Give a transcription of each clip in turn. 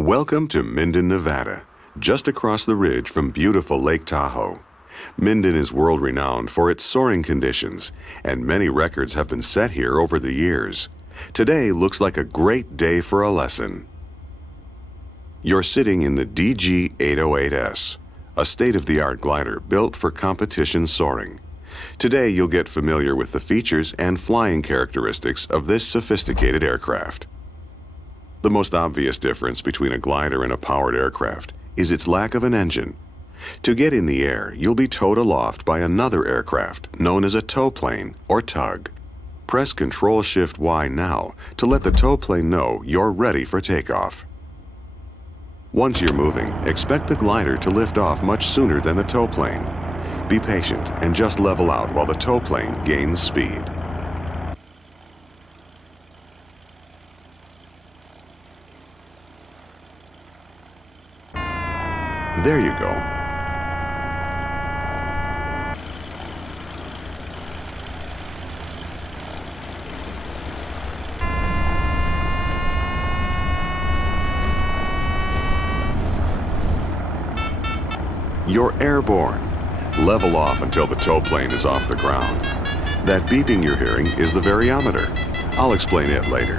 Welcome to Minden, Nevada, just across the ridge from beautiful Lake Tahoe. Minden is world-renowned for its soaring conditions, and many records have been set here over the years. Today looks like a great day for a lesson. You're sitting in the DG-808S, a state-of-the-art glider built for competition soaring. Today you'll get familiar with the features and flying characteristics of this sophisticated aircraft. The most obvious difference between a glider and a powered aircraft is its lack of an engine. To get in the air, you'll be towed aloft by another aircraft known as a tow plane or tug. Press Control-Shift-Y now to let the tow plane know you're ready for takeoff. Once you're moving, expect the glider to lift off much sooner than the tow plane. Be patient and just level out while the tow plane gains speed. There you go. You're airborne. Level off until the tow plane is off the ground. That beeping you're hearing is the variometer. I'll explain it later.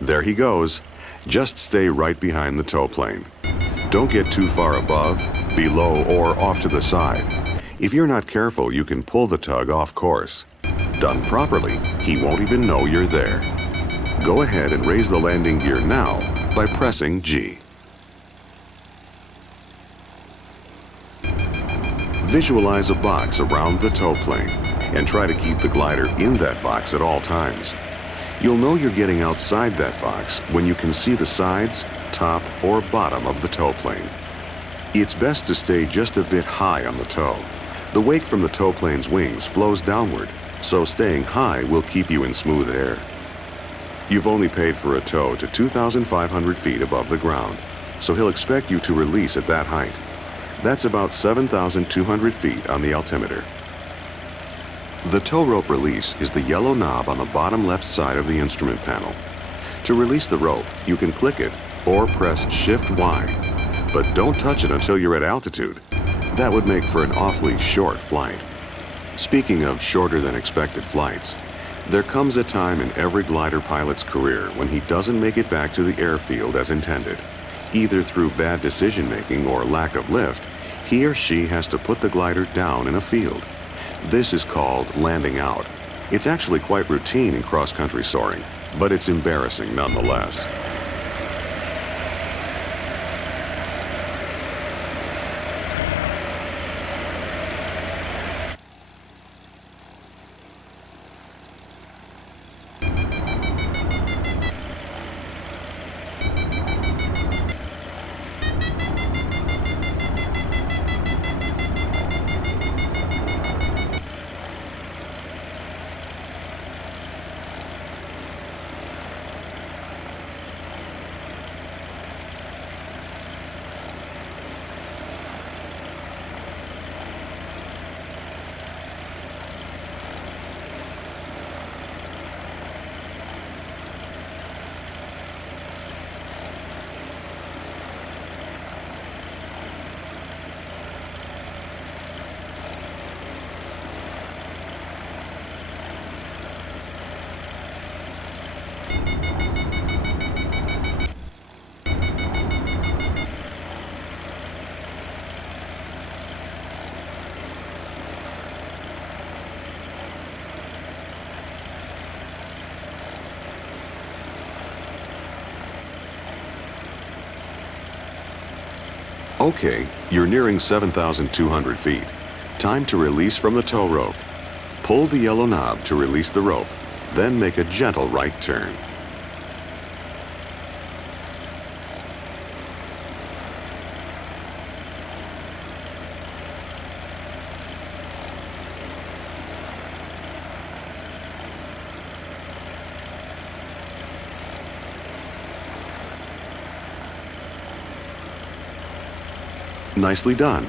There he goes. Just stay right behind the tow plane. Don't get too far above, below, or off to the side. If you're not careful, you can pull the tug off course. Done properly, he won't even know you're there. Go ahead and raise the landing gear now by pressing G. Visualize a box around the tow plane and try to keep the glider in that box at all times. You'll know you're getting outside that box when you can see the sides, top, or bottom of the tow plane. It's best to stay just a bit high on the tow. The wake from the tow plane's wings flows downward, so staying high will keep you in smooth air. You've only paid for a tow to 2,500 feet above the ground, so he'll expect you to release at that height. That's about 7,200 feet on the altimeter. The tow rope release is the yellow knob on the bottom left side of the instrument panel. To release the rope, you can click it or press Shift-Y, but don't touch it until you're at altitude. That would make for an awfully short flight. Speaking of shorter than expected flights, there comes a time in every glider pilot's career when he doesn't make it back to the airfield as intended. Either through bad decision-making or lack of lift, he or she has to put the glider down in a field. This is called landing out. It's actually quite routine in cross-country soaring, but it's embarrassing nonetheless. Okay, you're nearing 7,200 feet. Time to release from the tow rope. Pull the yellow knob to release the rope, then make a gentle right turn. Nicely done.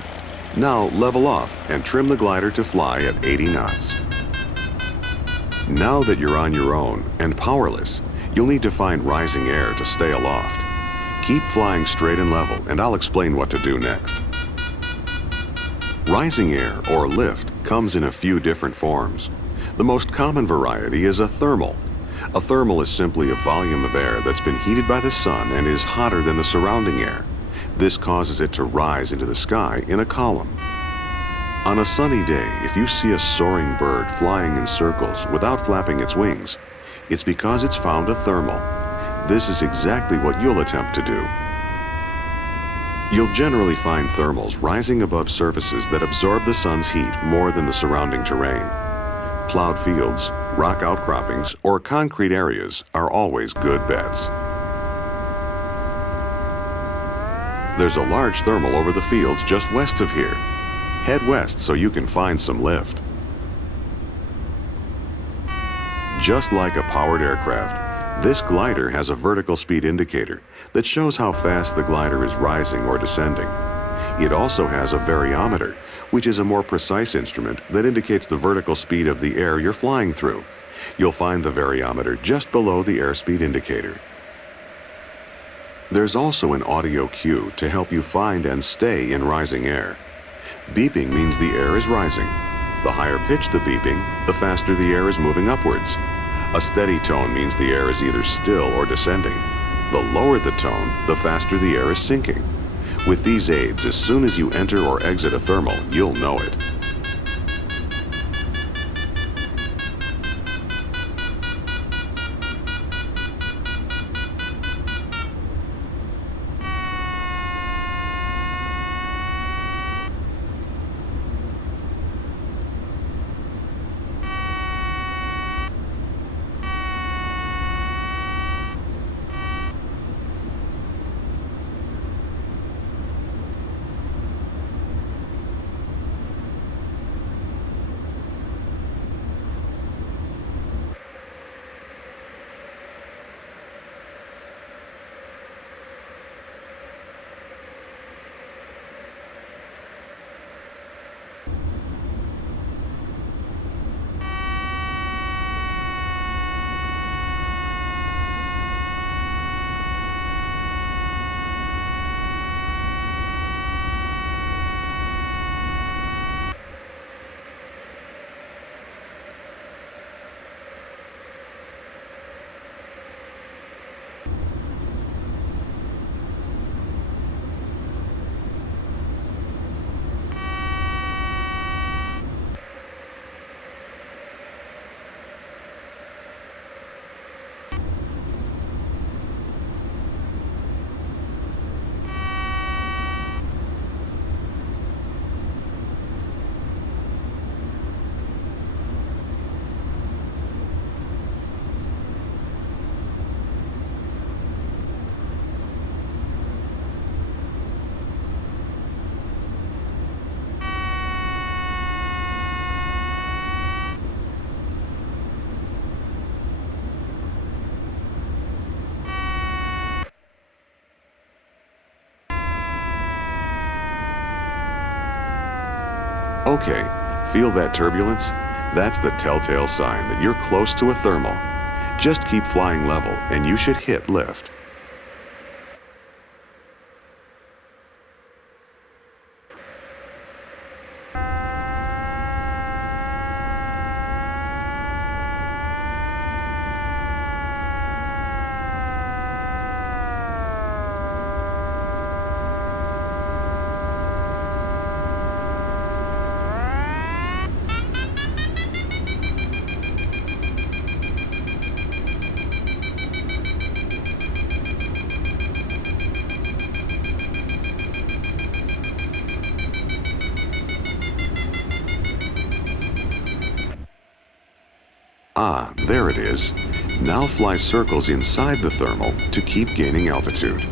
Now level off and trim the glider to fly at 80 knots. Now that you're on your own and powerless, you'll need to find rising air to stay aloft. Keep flying straight and level, and I'll explain what to do next. Rising air, or lift, comes in a few different forms. The most common variety is a thermal. A thermal is simply a volume of air that's been heated by the sun and is hotter than the surrounding air. This causes it to rise into the sky in a column. On a sunny day, if you see a soaring bird flying in circles without flapping its wings, it's because it's found a thermal. This is exactly what you'll attempt to do. You'll generally find thermals rising above surfaces that absorb the sun's heat more than the surrounding terrain. Plowed fields, rock outcroppings, or concrete areas are always good bets. There's a large thermal over the fields just west of here. Head west so you can find some lift. Just like a powered aircraft, this glider has a vertical speed indicator that shows how fast the glider is rising or descending. It also has a variometer, which is a more precise instrument that indicates the vertical speed of the air you're flying through. You'll find the variometer just below the airspeed indicator. There's also an audio cue to help you find and stay in rising air. Beeping means the air is rising. The higher pitch the beeping, the faster the air is moving upwards. A steady tone means the air is either still or descending. The lower the tone, the faster the air is sinking. With these aids, as soon as you enter or exit a thermal, you'll know it. Okay, feel that turbulence? That's the telltale sign that you're close to a thermal. Just keep flying level and you should hit lift. Ah, there it is. Now fly circles inside the thermal to keep gaining altitude.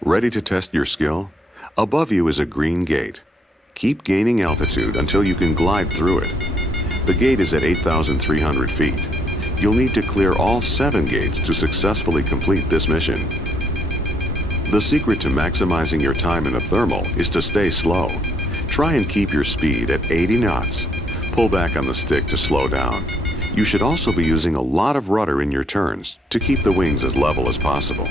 Ready to test your skill? Above you is a green gate. Keep gaining altitude until you can glide through it. The gate is at 8,300 feet. You'll need to clear all 7 gates to successfully complete this mission. The secret to maximizing your time in a thermal is to stay slow. Try and keep your speed at 80 knots. Pull back on the stick to slow down. You should also be using a lot of rudder in your turns to keep the wings as level as possible.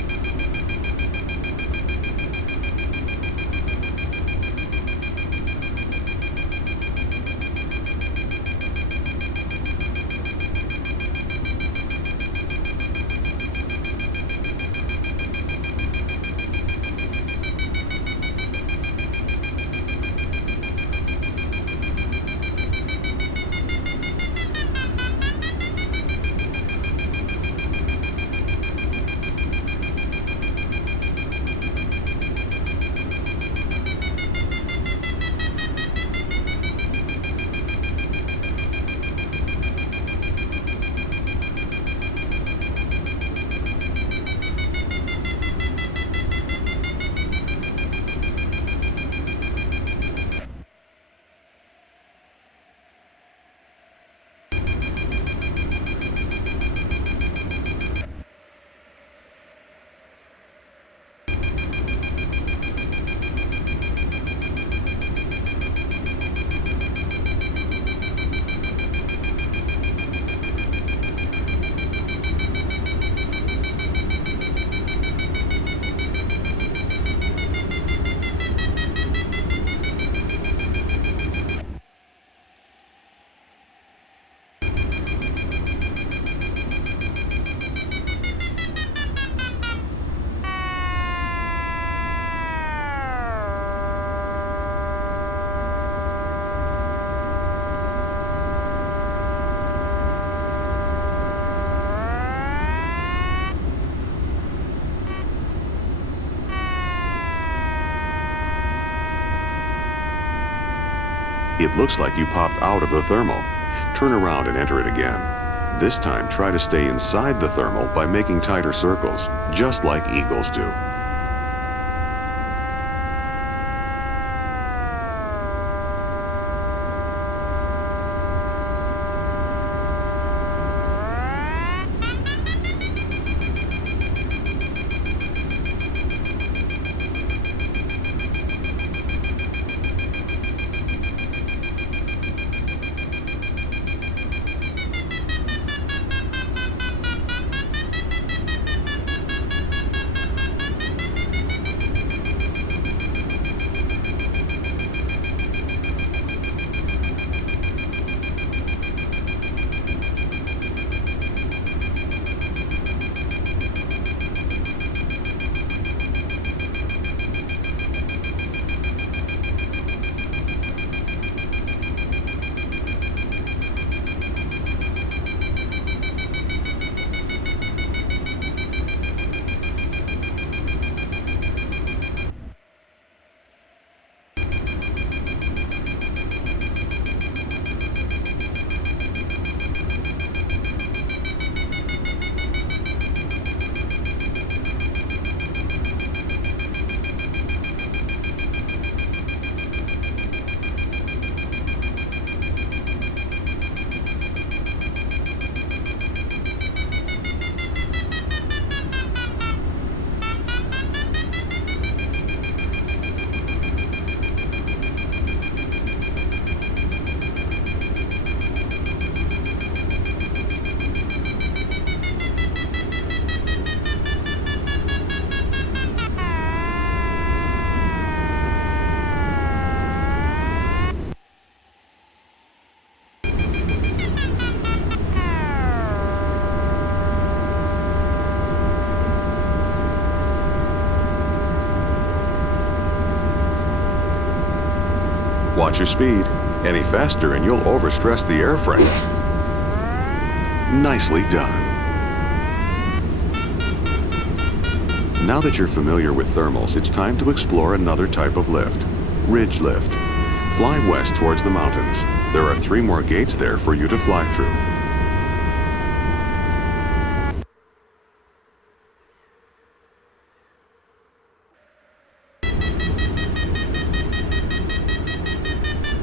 It looks like you popped out of the thermal. Turn around and enter it again. This time, try to stay inside the thermal by making tighter circles, just like eagles do. Watch your speed. Any faster and you'll overstress the airframe. Nicely done. Now that you're familiar with thermals, it's time to explore another type of lift, ridge lift. Fly west towards the mountains. There are 3 more gates there for you to fly through.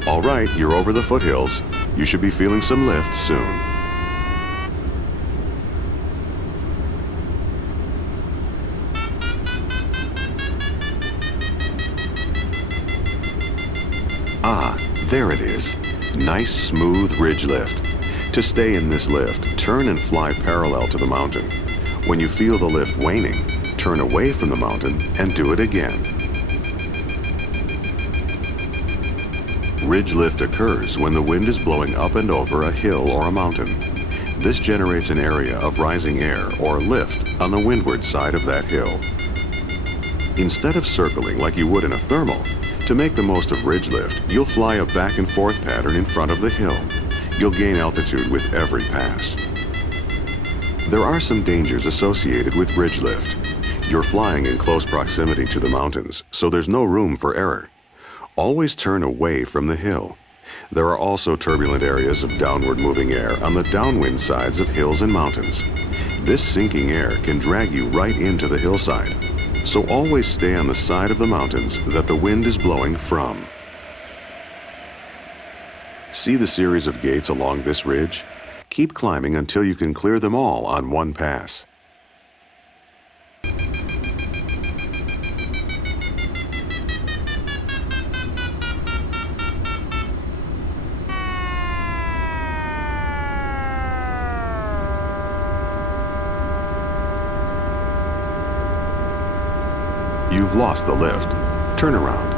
All right, you're over the foothills. You should be feeling some lift soon. There it is. Nice, smooth ridge lift. To stay in this lift, turn and fly parallel to the mountain. When you feel the lift waning, turn away from the mountain and do it again. Ridge lift occurs when the wind is blowing up and over a hill or a mountain. This generates an area of rising air or lift on the windward side of that hill. Instead of circling like you would in a thermal, to make the most of ridge lift, you'll fly a back and forth pattern in front of the hill. You'll gain altitude with every pass. There are some dangers associated with ridge lift. You're flying in close proximity to the mountains, so there's no room for error. Always turn away from the hill. There are also turbulent areas of downward moving air on the downwind sides of hills and mountains. This sinking air can drag you right into the hillside. So always stay on the side of the mountains that the wind is blowing from. See the series of gates along this ridge? Keep climbing until you can clear them all on one pass. You've lost the lift. Turn around.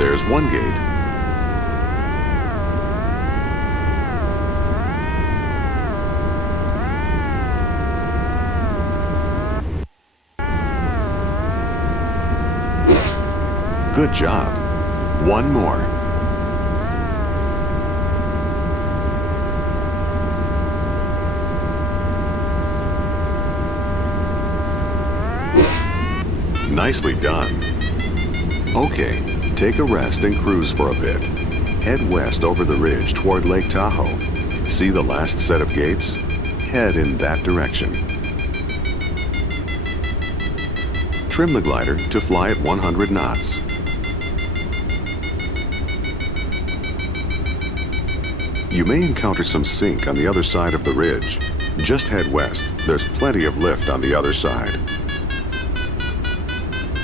There's one gate. Good job. One more. Nicely done. Okay, take a rest and cruise for a bit. Head west over the ridge toward Lake Tahoe. See the last set of gates? Head in that direction. Trim the glider to fly at 100 knots. You may encounter some sink on the other side of the ridge. Just head west. There's plenty of lift on the other side.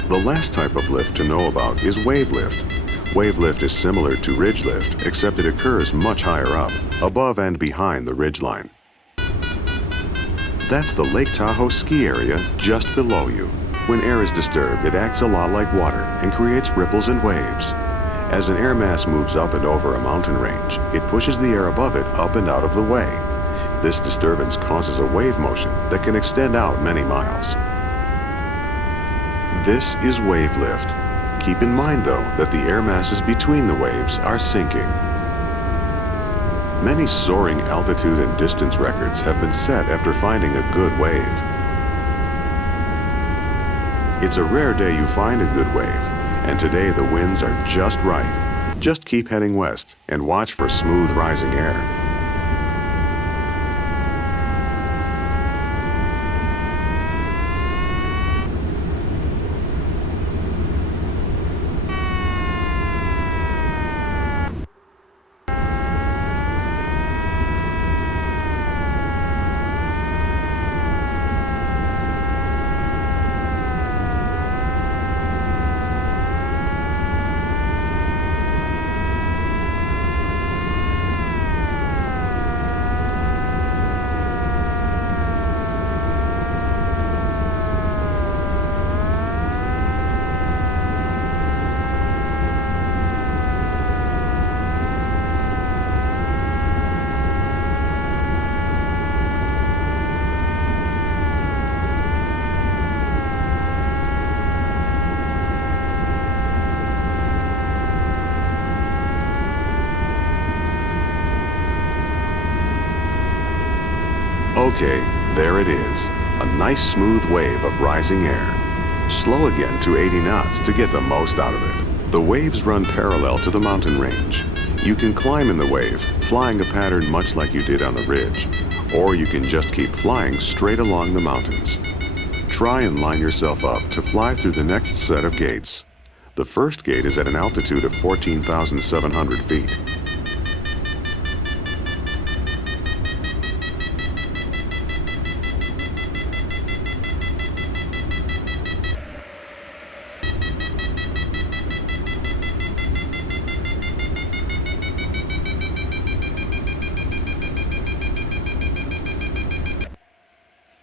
The last type of lift to know about is wave lift. Wave lift is similar to ridge lift, except it occurs much higher up, above and behind the ridgeline. That's the Lake Tahoe ski area just below you. When air is disturbed, it acts a lot like water and creates ripples and waves. As an air mass moves up and over a mountain range, it pushes the air above it up and out of the way. This disturbance causes a wave motion that can extend out many miles. This is wave lift. Keep in mind, though, that the air masses between the waves are sinking. Many soaring altitude and distance records have been set after finding a good wave. It's a rare day you find a good wave, and today the winds are just right. Just keep heading west and watch for smooth rising air. Okay, there it is. A nice smooth wave of rising air. Slow again to 80 knots to get the most out of it. The waves run parallel to the mountain range. You can climb in the wave, flying a pattern much like you did on the ridge, or you can just keep flying straight along the mountains. Try and line yourself up to fly through the next set of gates. The first gate is at an altitude of 14,700 feet.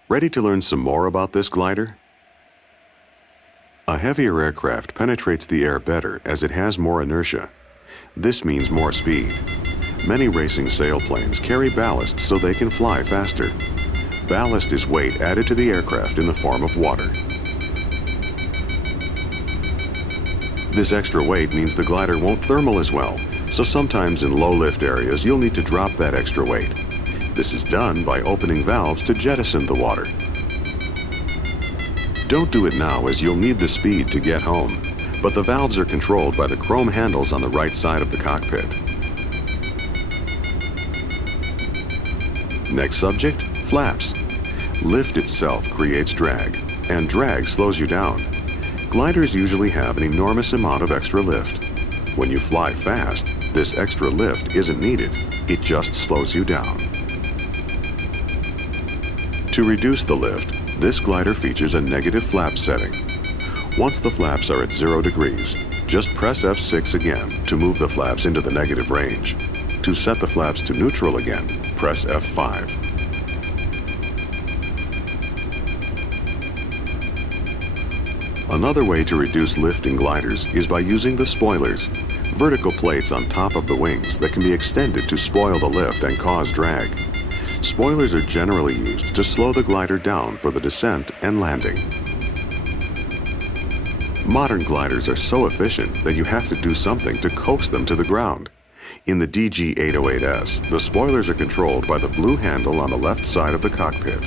Ready to learn some more about this glider? A heavier aircraft penetrates the air better as it has more inertia. This means more speed. Many racing sailplanes carry ballast so they can fly faster. Ballast is weight added to the aircraft in the form of water. This extra weight means the glider won't thermal as well, so sometimes in low lift areas you'll need to drop that extra weight. This is done by opening valves to jettison the water. Don't do it now as you'll need the speed to get home, but the valves are controlled by the chrome handles on the right side of the cockpit. Next subject, flaps. Lift itself creates drag, and drag slows you down. Gliders usually have an enormous amount of extra lift. When you fly fast, this extra lift isn't needed. It just slows you down. To reduce the lift, this glider features a negative flap setting. Once the flaps are at 0 degrees, just press F6 again to move the flaps into the negative range. To set the flaps to neutral again, press F5. Another way to reduce lift in gliders is by using the spoilers, vertical plates on top of the wings that can be extended to spoil the lift and cause drag. Spoilers are generally used to slow the glider down for the descent and landing. Modern gliders are so efficient that you have to do something to coax them to the ground. In the DG808S, the spoilers are controlled by the blue handle on the left side of the cockpit.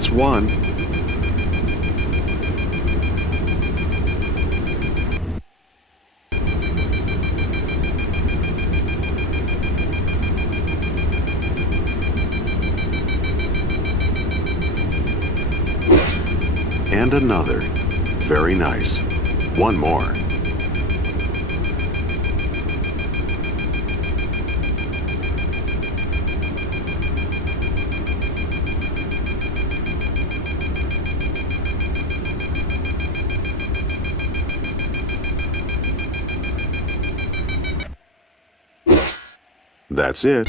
That's one. And another. Very nice. One more. That's it.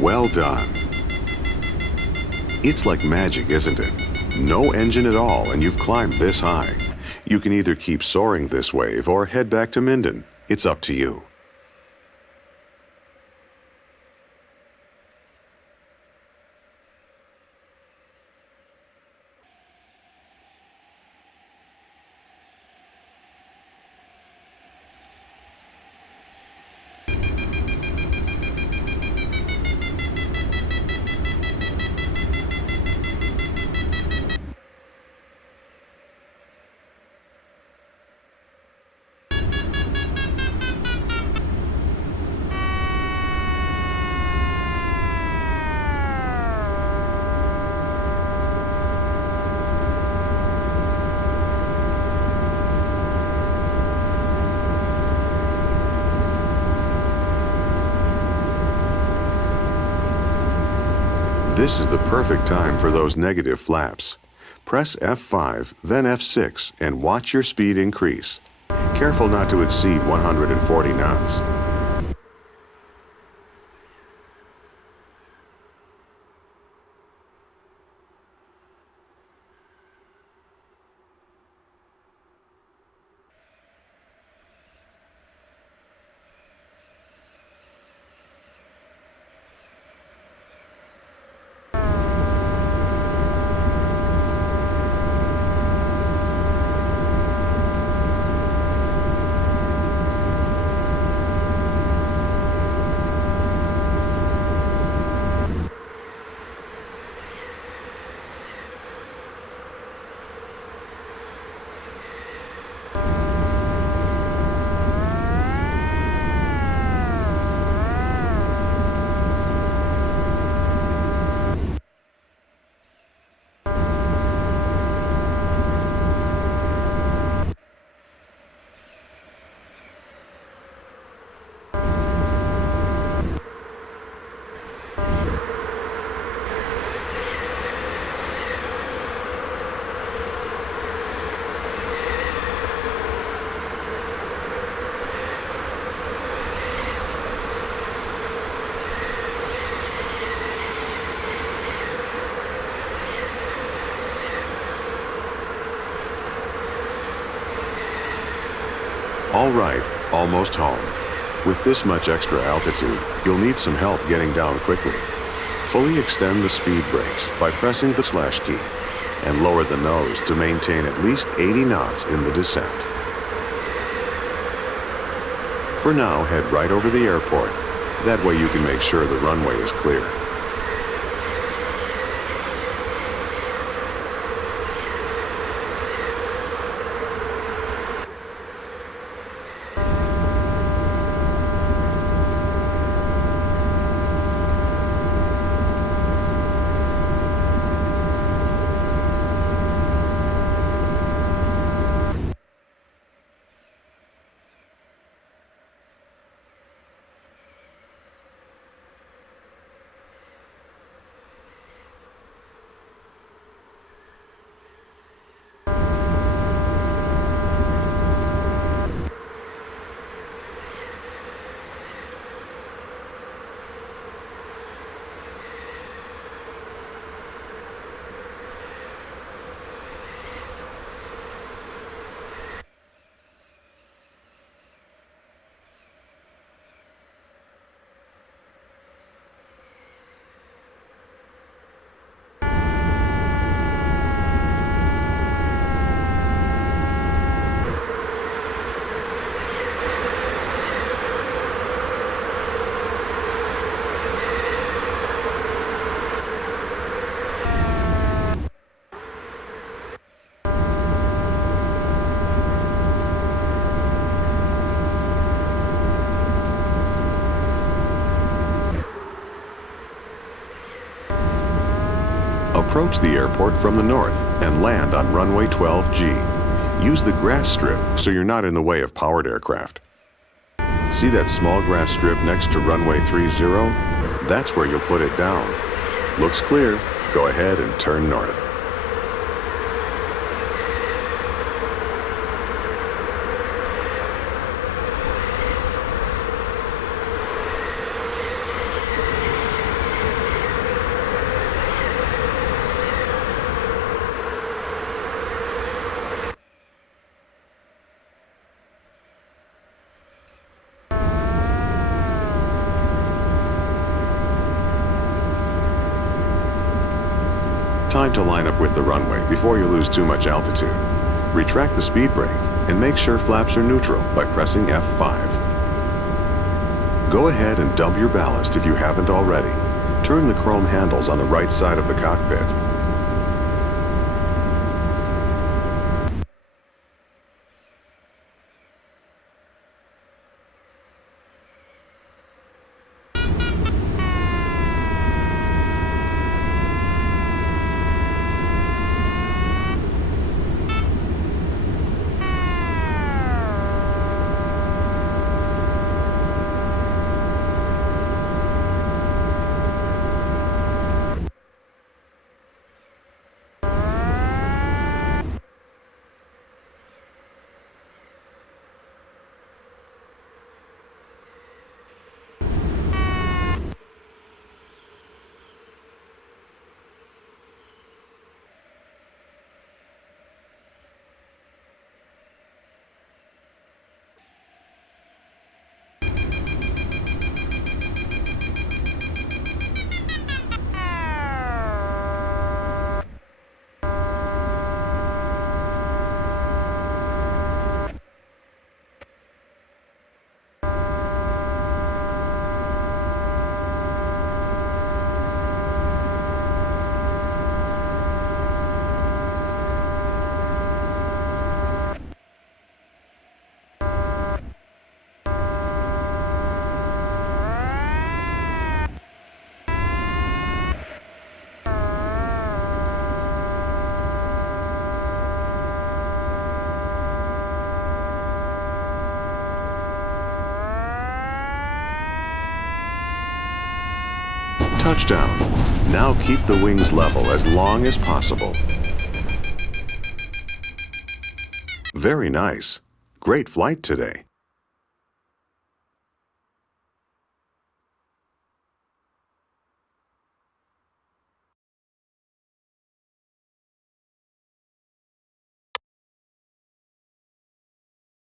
Well done. It's like magic, isn't it? No engine at all, and you've climbed this high. You can either keep soaring this wave or head back to Minden. It's up to you. This is the perfect time for those negative flaps. Press F5, then F6, and watch your speed increase. Careful not to exceed 140 knots. All right, almost home. With this much extra altitude, you'll need some help getting down quickly. Fully extend the speed brakes by pressing the slash key and lower the nose to maintain at least 80 knots in the descent. For now, head right over the airport. That way you can make sure the runway is clear. Approach the airport from the north and land on runway 12G. Use the grass strip so you're not in the way of powered aircraft. See that small grass strip next to runway 30? That's where you'll put it down. Looks clear. Go ahead and turn north. Time to line up with the runway before you lose too much altitude. Retract the speed brake and make sure flaps are neutral by pressing F5. Go ahead and dump your ballast if you haven't already. Turn the chrome handles on the right side of the cockpit. Touchdown. Now keep the wings level as long as possible. Very nice. Great flight today.